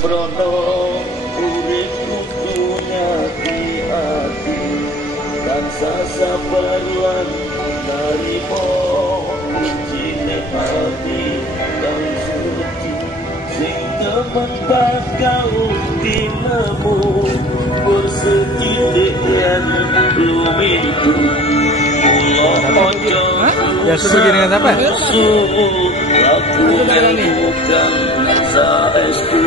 Sembrono urip kudunya hati-hati dan sasabaruan narimo cilik hati dan suci sing temen bakal dinemu bersekidik yang lumintu Allah ojo ya seperti dengan apa? Laku bukan saestu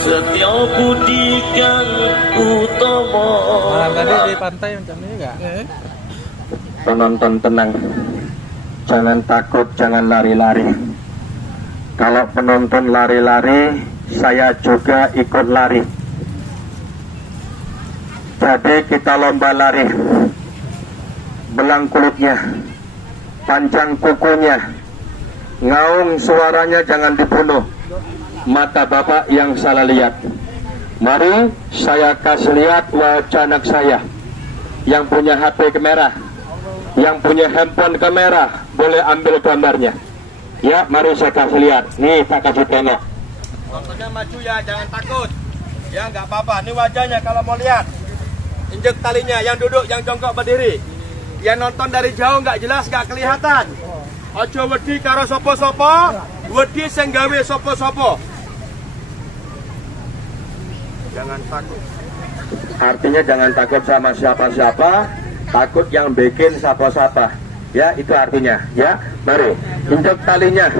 setia budi kang utama. Malam tadi di pantai macam ini enggak? Penonton tenang, jangan takut, jangan lari-lari. Kalau penonton lari-lari, saya juga ikut lari. Jadi kita lomba lari. Belang kulitnya, panjang kukunya, ngaung suaranya jangan dibunuh. Mata bapak yang salah lihat. Mari saya kasih lihat wajah anak saya yang punya HP kamera, yang punya handphone kamera, boleh ambil gambarnya. Ya, mari saya kasih lihat. Nih, tak kasih tengok. Nontonnya maju ya, jangan takut. Ya, nggak apa-apa. Ini wajahnya kalau mau lihat. Injek talinya, yang duduk, yang jongkok berdiri. Yang nonton dari jauh nggak jelas, nggak kelihatan. Ojo wedi karo sopo-sopo, wedi sing gawe sopo-sopo. Jangan takut. Artinya jangan takut sama siapa-siapa, takut yang bikin siapa-siapa. Ya, itu artinya. Ya, mari injek talinya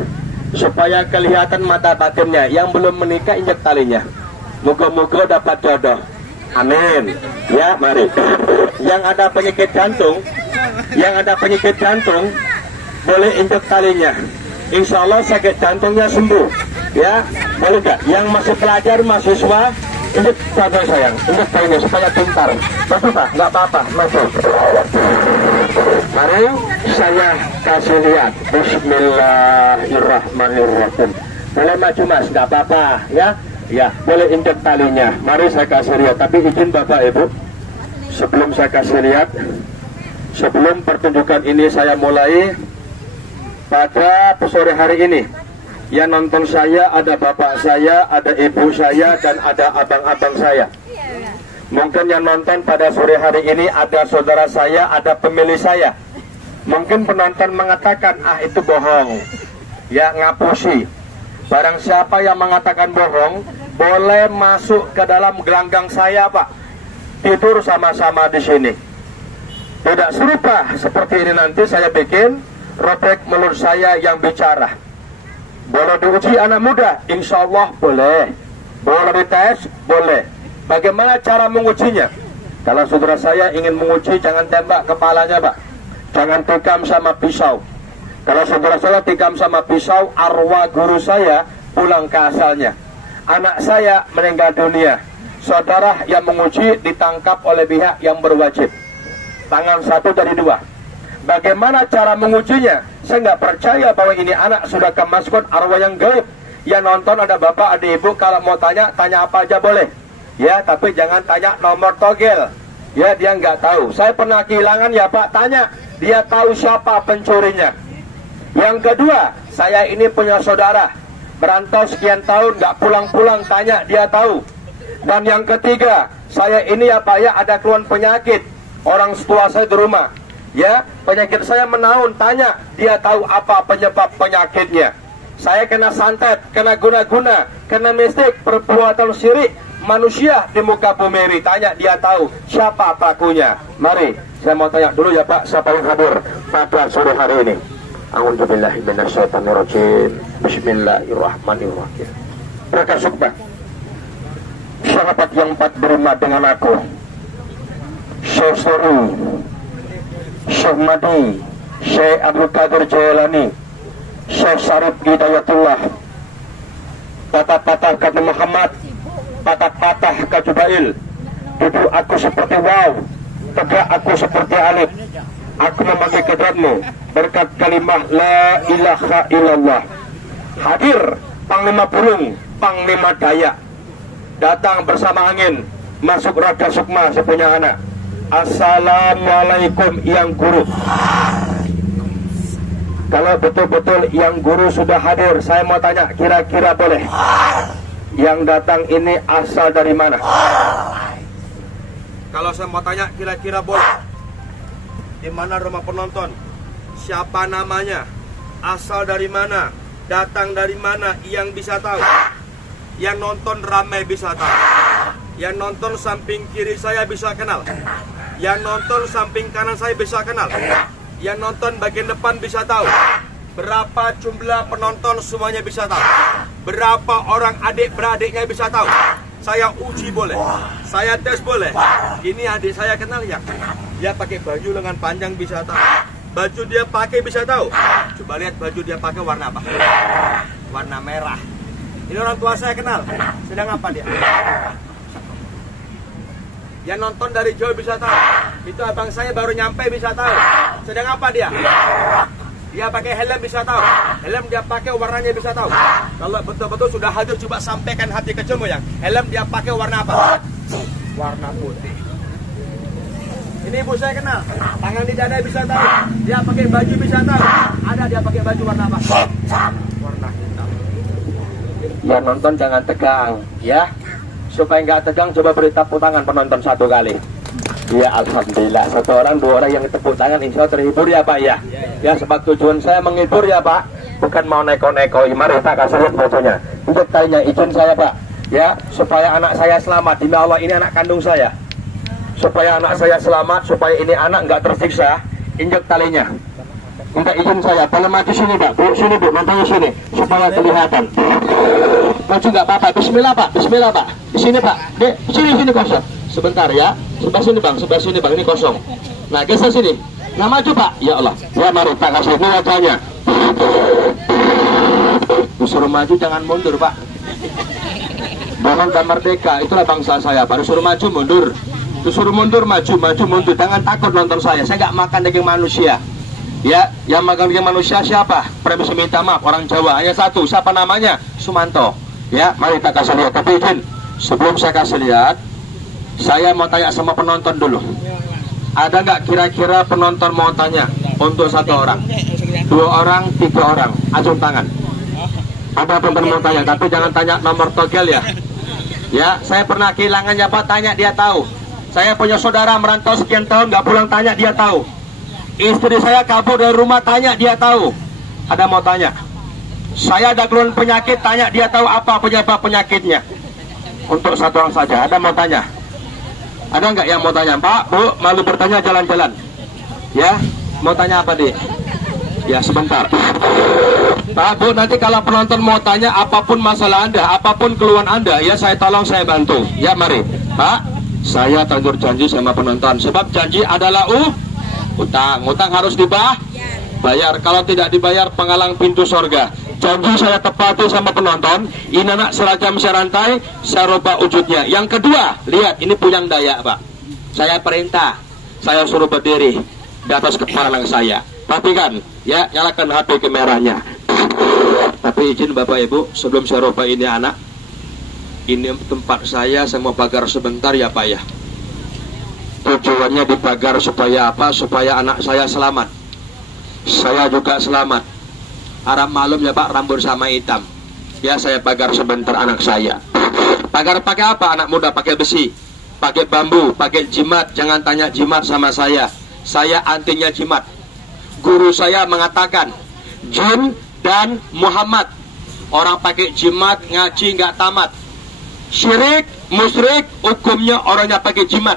supaya kelihatan mata batinnya. Yang belum menikah injek talinya. Moga-moga dapat jodoh. Amin. Ya, mari. Yang ada penyakit jantung, boleh injek talinya. Insya Allah sakit jantungnya sembuh. Ya, boleh gak? Yang masih pelajar, mahasiswa, injek talinya sayang, injek talinya supaya pintar. Betul tak? Nggak apa-apa, masuk. Mari saya kasih lihat. Bismillahirrahmanirrahim. Boleh maju mas, nggak apa-apa, ya. Ya, boleh injek talinya. Mari saya kasih lihat. Tapi izin bapak ibu, sebelum saya kasih lihat, sebelum pertunjukan ini saya mulai, pada sore hari ini yang nonton saya ada bapak saya, ada ibu saya, dan ada abang-abang saya. Mungkin yang nonton pada sore hari ini ada saudara saya, ada pemilih saya. Mungkin penonton mengatakan, ah itu bohong, ya ngapusi. Barang siapa yang mengatakan bohong, boleh masuk ke dalam gelanggang saya pak, tidur sama-sama di sini. Tidak serupa seperti ini nanti saya bikin robek mulut saya yang bicara. Boleh diuji anak muda, insya Allah boleh. Boleh dites, boleh. Bagaimana cara mengujinya? Kalau saudara saya ingin menguji, jangan tembak kepalanya pak, jangan tikam sama pisau. Kalau saudara saya tikam sama pisau, arwah guru saya pulang ke asalnya. Anak saya meninggal dunia. Saudara yang menguji ditangkap oleh pihak yang berwajib. Tangan satu dari dua. Bagaimana cara mengujinya? Saya nggak percaya bahwa ini anak sudah kemasukan arwah yang gaib. Yang nonton ada bapak, ada ibu. Kalau mau tanya, tanya apa aja boleh. Ya, tapi jangan tanya nomor togel. Ya, dia nggak tahu. Saya pernah kehilangan ya pak, tanya. Dia tahu siapa pencurinya. Yang kedua, saya ini punya saudara berantau sekian tahun nggak pulang-pulang, tanya dia tahu. Dan yang ketiga, saya ini ya pak ya ada keluhan penyakit. Orang tua saya di rumah, ya penyakit saya menaun, tanya dia tahu apa penyebab penyakitnya. Saya kena santet, kena guna-guna, kena mistik, perbuatan syirik manusia di muka bumi ini, tanya dia tahu siapa pelakunya. Mari saya mau tanya dulu ya pak, siapa yang hadir pada sore hari ini? A'udzubillahi minasyaitonirrajim. Bismillahirrahmanirrahim. Raka Sukma, sahabat yang 4 berumah dengan aku, Syekh Suri, Syekh Madi, Syekh Abdul Qadir Jailani, Syekh Syarif Hidayatullah, patah-patah kata Muhammad, patah-patah kata Jubail. Duduk aku seperti wow, tegak aku seperti alif. Aku memakai kedratmu berkat kalimah la ilaha illallah. Hadir Panglima Burung, Panglima Dayak, datang bersama angin, masuk Raga Sukma sepunya anak. Assalamualaikum yang guru. Kalau betul-betul yang guru sudah hadir, saya mau tanya, kira-kira boleh? yang datang ini asal dari mana? Kalau saya mau tanya kira-kira boleh. Di mana rumah penonton? Siapa namanya? Asal dari mana? Datang dari mana? Yang bisa tahu. Yang nonton ramai bisa tahu. Yang nonton samping kiri saya bisa kenal. Yang nonton samping kanan saya bisa kenal. Yang nonton bagian depan bisa tahu. Berapa jumlah penonton semuanya bisa tahu. Berapa orang adik-beradiknya bisa tahu. Saya uji boleh. Saya tes boleh. Ini adik saya kenal ya. Dia pakai baju lengan panjang bisa tahu. Baju dia pakai bisa tahu. Coba lihat baju dia pakai warna apa? Warna merah. Ini orang tua saya kenal. Sedang apa dia? Yang nonton dari jauh bisa tahu. Itu abang saya baru nyampe bisa tahu. Sedang apa dia? Dia pakai helm bisa tahu. Helm dia pakai warnanya bisa tahu. Kalau betul-betul sudah hadir coba sampaikan hati kecilmu yang helm dia pakai warna apa? Warna putih. Ini ibu saya kenal. Tangan di dada bisa tahu. Dia pakai baju bisa tahu. Ada dia pakai baju warna apa? Warna hitam. Ya nonton jangan tegang, ya. Supaya nggak tegang coba beri tepuk tangan penonton satu kali. Ya alhamdulillah, satu orang dua orang yang tepuk tangan insya Allah terhibur ya Pak ya. Ya sebab tujuan saya menghibur ya Pak, bukan mau neko-neko. Mari kita kasih lihat fotonya. Untuk tanya izin saya Pak, ya supaya anak saya selamat. Demi Allah ini anak kandung saya. Supaya anak saya selamat, supaya ini anak nggak tersiksa, injek talinya. Minta izin saya, boleh maju sini Pak, bu, sini Bu, mantanya sini, supaya kelihatan. Maju nggak apa-apa, Bismillah Pak, Bismillah Pak. Di sini Pak, dek, sini kosong. Sebentar ya, sebelah sini bang, ini kosong. Nah geser sini, nah maju Pak, ya Allah. Ya mari Pak kasih ini wajahnya. Disuruh maju jangan mundur Pak. Bangun dan merdeka, itulah bangsa saya Pak. Disuruh maju mundur, disuruh mundur maju mundur. Jangan takut nonton saya nggak makan daging manusia. Ya, yang makan daging manusia siapa? Permisi minta maaf, orang Jawa hanya satu. Siapa namanya? Sumanto. Ya, mari kita kasih lihat. Tapi izin, sebelum saya kasih lihat, saya mau tanya sama penonton dulu. Ada nggak kira-kira penonton mau tanya untuk satu orang, dua orang, tiga orang? Acung tangan. Ada penonton mau tanya, tapi jangan tanya nomor togel ya. Ya, saya pernah kehilangan Pak, tanya dia tahu. Saya punya saudara merantau sekian tahun nggak pulang, tanya dia tahu. Istri saya kabur dari rumah, tanya dia tahu. Ada mau tanya? Saya ada keluhan penyakit, tanya dia tahu apa penyebab penyakitnya. Untuk satu orang saja, ada mau tanya? Ada nggak yang mau tanya? Pak, Bu, malu bertanya jalan-jalan. Ya, mau tanya apa deh? Ya sebentar. Pak, Bu, nanti kalau penonton mau tanya apapun masalah Anda, apapun keluhan Anda, ya saya tolong, saya bantu. Ya mari. Pak, saya tanggur janji sama penonton. Sebab janji adalah utang harus dibayar. Kalau tidak dibayar penghalang pintu sorga. Janji saya tepati sama penonton. Ini anak seragam saya rantai, saya robah wujudnya. Yang kedua, lihat ini puyang Dayak Pak. Saya perintah, saya suruh berdiri di atas kepala saya. Perhatikan, ya nyalakan HP kameranya. Tapi izin Bapak Ibu, sebelum saya robah ini anak, ini tempat saya mau pagar sebentar ya Pak ya. Tujuannya dipagar supaya apa? Supaya anak saya selamat, saya juga selamat. Arab malum ya Pak, rambut sama hitam. Ya saya pagar sebentar anak saya. Pagar pakai apa? Anak muda pakai besi, pakai bambu, pakai jimat. Jangan tanya jimat sama saya antinya jimat. Guru saya mengatakan jin dan Muhammad, orang pakai jimat ngaji nggak tamat. Syirik, musyrik, hukumnya orangnya pakai jimat.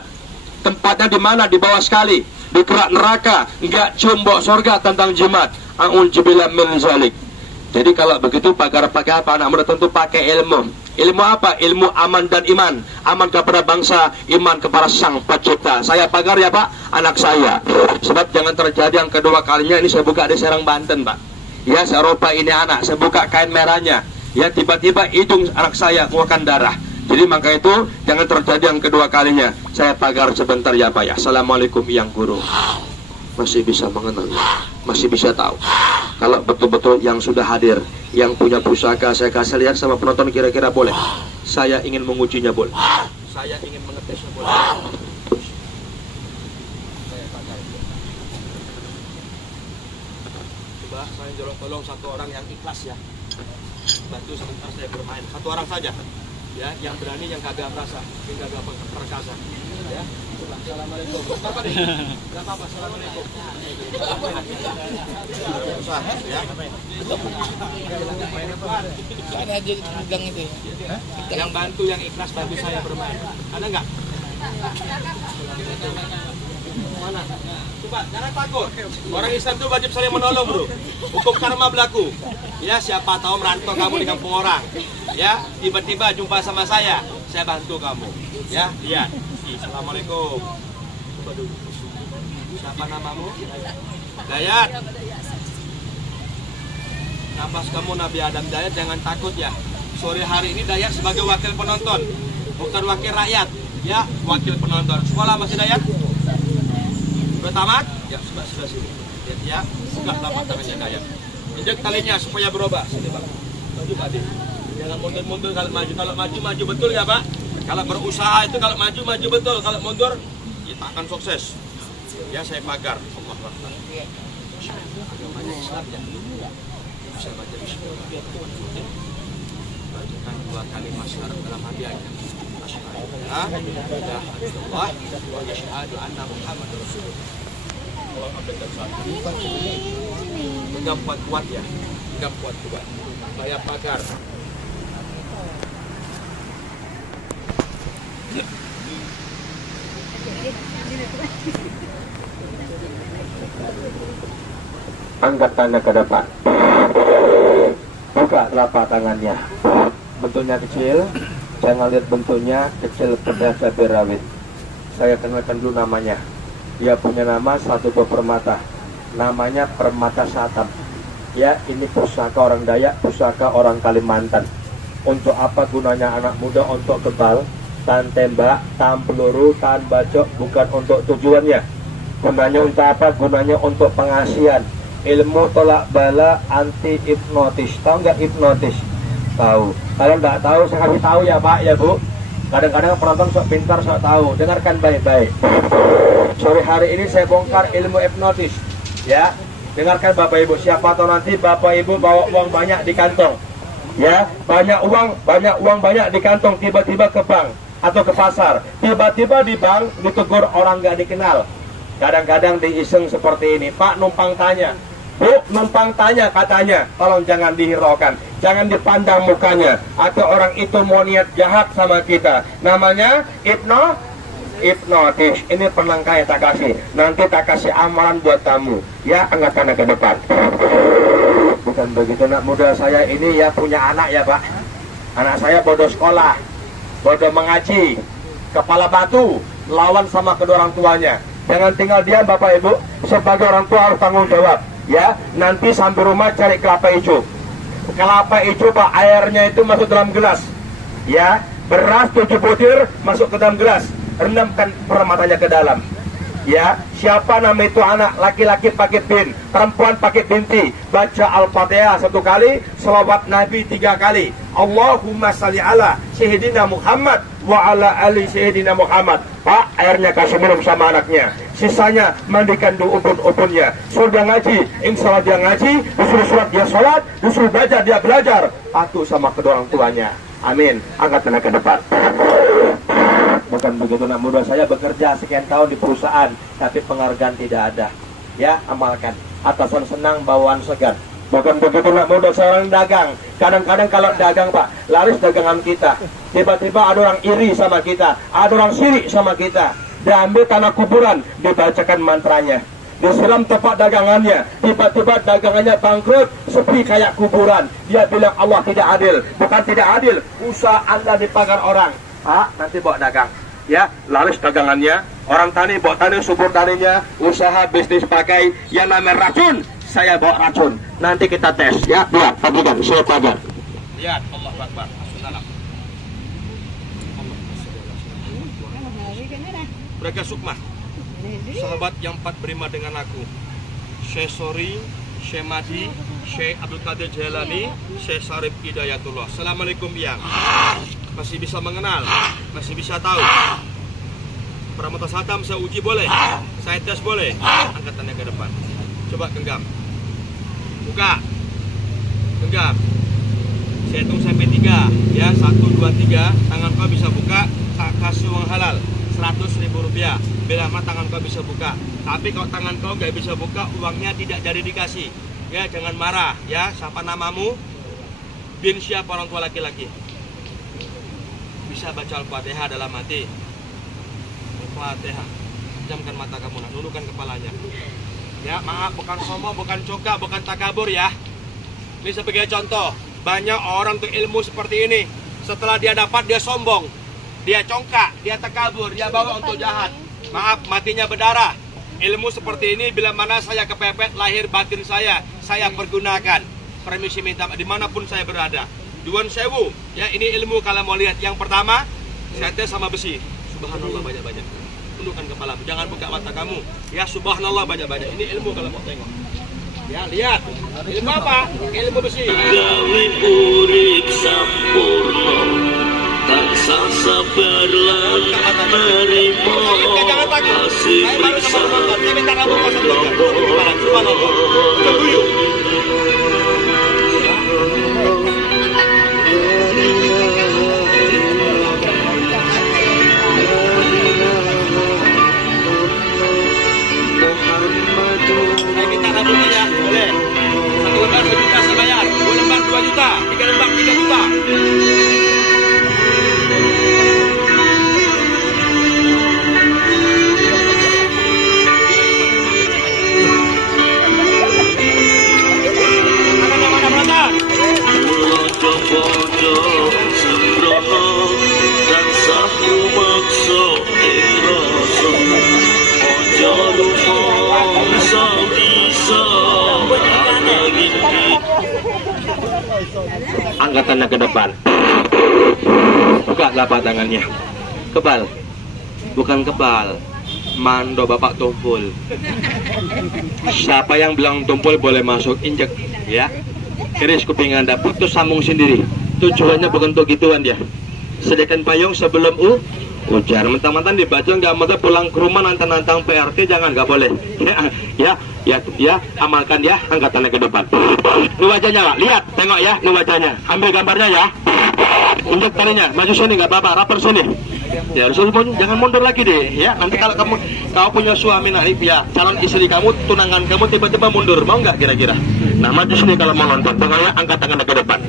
Tempatnya di mana? Di bawah sekali, di kerak neraka, enggak cumbok surga tentang jimat. A'udzubillah min zalik. Jadi kalau begitu pagar pakai apa? Anak muda tentu pakai ilmu. Ilmu apa? Ilmu aman dan iman. Aman kepada bangsa, iman kepada sang pencipta. Saya pagar ya Pak, anak saya. Sebab jangan terjadi yang kedua kalinya. Ini saya buka di Serang Banten Pak. Ya saya robah ini anak, saya buka kain merahnya. Ya tiba-tiba hidung anak saya mengeluarkan darah. Jadi maka itu jangan terjadi yang kedua kalinya. Saya pagar sebentar ya Pak ya. Assalamualaikum yang guru. Masih bisa mengenal, masih bisa tahu. Kalau betul-betul yang sudah hadir, yang punya pusaka, saya kasih lihat sama penonton kira-kira boleh. Saya ingin mengujinya boleh. Saya ingin mengetesnya boleh. Coba saya tolong satu orang yang ikhlas ya. Bantu sebentar saya bermain. Satu orang saja. Ya, yang berani, yang kagak merasa, yang kagak perkasa. Ya, coba. Assalamualaikum. Apa nih? Enggak apa-apa. Assalamualaikum. Ya. Ada aja bilang itu. Yang bantu, yang ikhlas bantu saya bermain. Ada nggak? Mana? Coba, jangan takut. Orang Islam itu wajib saling menolong, bro. Hukum karma berlaku. Ya, siapa tahu merantau kamu di kampung orang. Ya, tiba-tiba jumpa sama saya bantu kamu. Ya, lihat. Assalamualaikum. Coba dulu. Siapa namamu? Dayat. Nafas kamu Nabi Adam. Dayat, jangan takut ya. Sore hari ini Dayat sebagai wakil penonton, bukan wakil rakyat. Ya, wakil penonton. Sekolah masih Dayat? Sudah tamat? Ya, sudah sini. Ya, buka tamat tangannya Dayat. Injek talinya supaya berubah. Sini, Pak. Maju, Pak. Jangan mundur-mundur kalau maju. Kalau maju betul ya, Pak. Kalau berusaha itu kalau maju betul. Kalau mundur, kita akan sukses. Ya, saya pagar. Allah Akbar. Agamanya Islam ya. Bisa baca bismillah. Bacakan 2 kali syahadat dalam hati aja. Asyhadu an la ilaha illallah wa asyhadu anna Muhammadar Rasulullah. Allah Akbar. Pegang kuat ya. Pegang kuat. Saya pagar. Angkat tangan ke depan. Buka telapak tangannya. Bentuknya kecil. Jangan lihat bentuknya kecil pada cabai rawit. Saya kenalkan dulu namanya. Dia punya nama satu buah permata. Namanya Permata Satam. Ya, ini pusaka orang Dayak, pusaka orang Kalimantan. Untuk apa gunanya anak muda? Untuk kebal, tahan tembak, tahan peluru, tahan bacok. Bukan untuk tujuannya. Gunanya untuk apa? Gunanya untuk pengasihan. Ilmu tolak bala anti hipnotis. Tahu nggak hipnotis? Tahu. Kalau nggak tahu, saya kasih tahu ya Pak, ya Bu. Kadang-kadang penonton sok pintar, sok tahu. Dengarkan baik-baik. Sore hari ini saya bongkar ilmu hipnotis. Ya, dengarkan Bapak Ibu. Siapa tahu nanti Bapak Ibu bawa uang banyak di kantong. Ya, banyak uang banyak di kantong. Tiba-tiba ke bank atau ke pasar. Tiba-tiba di bank ditegur orang nggak dikenal. Kadang-kadang diiseng seperti ini. Pak numpang tanya. Bu, numpang tanya katanya, tolong jangan dihiraukan, jangan dipandang mukanya, atau orang itu mau niat jahat sama kita. Namanya hipnotis. Ini penangkai tak kasih. Nanti tak kasih amalan buat kamu. Ya, angkat tangan ke depan. Bukan begitu, anak muda saya ini ya punya anak ya Pak. Anak saya bodoh sekolah, bodoh mengaji, kepala batu, lawan sama kedua orang tuanya. Jangan tinggal diam Bapak Ibu. Sebagai orang tua harus tanggung jawab. Ya, nanti sampai rumah cari kelapa hijau. Kelapa hijau Pak, airnya itu masuk dalam gelas. Ya, beras 7 butir masuk ke dalam gelas. Rendamkan permatanya ke dalam. Ya, siapa nama itu anak? Laki-laki pakai bin, perempuan pakai binti. Baca Al-Fatihah 1 kali, selawat Nabi 3 kali. Allahumma salli ala Sayyidina Muhammad wa ala ali Sayyidina Muhammad. Pak, airnya kasih minum sama anaknya. Sisanya mandikan dulu ubun-ubunnya. Suruh dia ngaji, insya Allah dia ngaji. Disuruh surat dia sholat, disuruh belajar dia belajar. Patuh sama kedua orang tuanya. Amin. Angkat tangan ke depan. Bukan begitu nak muda, saya bekerja sekian tahun di perusahaan, tapi penghargaan tidak ada. Ya, amalkan. Atasan senang, bawaan segan. Bukan begitu nak muda, seorang dagang. Kadang-kadang kalau dagang Pak, laris dagangan kita. Tiba-tiba ada orang iri sama kita, ada orang sirik sama kita. Dia ambil tanah kuburan, dibacakan mantranya. Disiram tempat dagangannya, tiba-tiba dagangannya bangkrut, sepi kayak kuburan. Dia bilang Allah tidak adil. Bukan tidak adil, usaha Anda dipagar orang. Pak, nanti bawa dagang. Ya, laris dagangannya, orang tani bawa tani, subur taninya, usaha bisnis pakai yang namanya racun, saya bawa racun. Nanti kita tes, ya, lihat, pabrikan, saya pagar. Lihat, Allah Akbar. Mereka Sukmah, sahabat yang 4 beriman dengan aku. Syekh Sori, Syekh Madi, Syekh Abdul Qadir Jailani, Syekh Sarif Hidayatullah. Assalamualaikum yang masih bisa mengenal, masih bisa tahu. Permata Satam saya uji boleh, saya tes boleh. Angkat tangannya ke depan. Coba genggam, buka, genggam. Saya hitung sampai 3. Ya, 1, 2, 3. Tangan kau bisa buka, kasih uang halal 100.000 rupiah. Bila mana tangan kau bisa buka. Tapi kalau tangan kau nggak bisa buka, uangnya tidak jadi dikasih. Ya, jangan marah. Ya, siapa namamu? Bin siapa orang tua laki-laki? Bisa baca Al-Fatihah dalam hati. Al-Fatihah. Jamkan mata kamu, nak nundukkan kepalanya. Ya, maaf, bukan sombong, bukan congkak, bukan takabur ya. Ini sebagai contoh, banyak orang tuh ilmu seperti ini. Setelah dia dapat, dia sombong, dia congkak, dia takabur, dia bawa untuk jahat. Maaf, matinya berdarah. Ilmu seperti ini bila mana saya kepepet lahir batin saya pergunakan. Permisi minta dimanapun saya berada. Duan sewu, ya ini ilmu kalau mau lihat. Yang pertama, saya tes sama besi. Subhanallah banyak-banyak. Tundukkan kepala, jangan buka mata kamu. Ya subhanallah banyak-banyak. Ini ilmu kalau mau tengok. Ya lihat, ilmu apa? Ilmu besi. Gawe urip sampurno, tansah sabar lan nerimo. Jangan takut. Saya baru sama nonton. Saya minta kamu pasang dulu. Subhanallah. Terguyur. Saya minta rambutnya ya, boleh. 1 lembar 1 juta saya bayar, 2 lembar 2 juta, 3 lembar 3 juta. Mana brother? Podo sembrono tansah rumaksa rasa. Ojo rumangsa bisa ananging Angkat tangan ke depan. Buka telapak tangannya. Kebal. Bukan kebal. Mando bapak tumpul. Siapa yang bilang tumpul boleh masuk, injek ya. Keris kuping Anda, putus sambung sendiri. Tujuannya bukan untuk gituan dia. Sediakan payung sebelum hujan. Mentang-mentang dibaca nggak mau pulang ke rumah nantang-nantang PRT, jangan, nggak boleh. Ya, amalkan ya. Angkat tangan ke depan. Ini wajahnya Pak, lihat, tengok ya, ini wajahnya. Ambil gambarnya ya. Injek talinya, maju sini nggak apa-apa, rapor sini. Ya, jangan mundur lagi deh. Ya, nanti kalau kau punya suami naif ya, calon istri kamu, tunangan kamu tiba-tiba mundur, mau nggak kira-kira? Nah, maju sini kalau mau nonton. Pokoknya angkat tangan ke depan.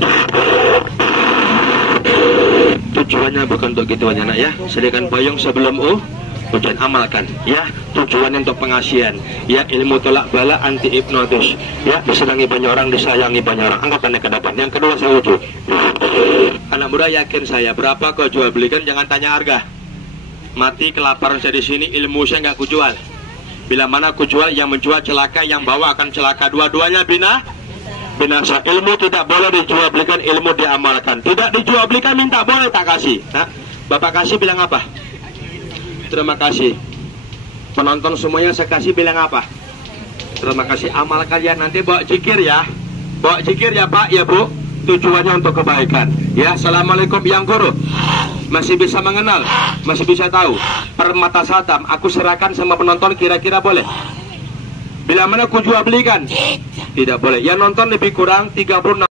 Tujuannya bukan untuk gituan anak ya. Sediakan payung sebelum hujan, amalkan ya. Tujuannya untuk pengasihan ya, ilmu tolak bala, anti hipnotis ya. Disenangi banyak orang, disayangi banyak orang. Angkat tangan ke depan. Yang kedua saya uji. Anak muda yakin saya, berapa kau jual belikan, jangan tanya harga. Mati kelaparan saya di sini, ilmu saya nggak kujual. Bila mana kujual, yang menjual celaka, yang bawa akan celaka. Dua-duanya binasa. Ilmu tidak boleh dijual belikan, ilmu diamalkan. Tidak dijual belikan, minta boleh, tak kasih. Nah, Bapak kasih bilang apa? Terima kasih. Penonton semuanya saya kasih bilang apa? Terima kasih. Amalkan ya, nanti bawa zikir ya. Bawa zikir ya Pak, ya Bu. Tujuannya untuk kebaikan. Ya, assalamualaikum yang guru. Masih bisa mengenal, masih bisa tahu. Permata Satam, aku serahkan sama penonton, kira-kira boleh? Bila mana aku jual belikan? Tidak boleh. Yang nonton lebih kurang 36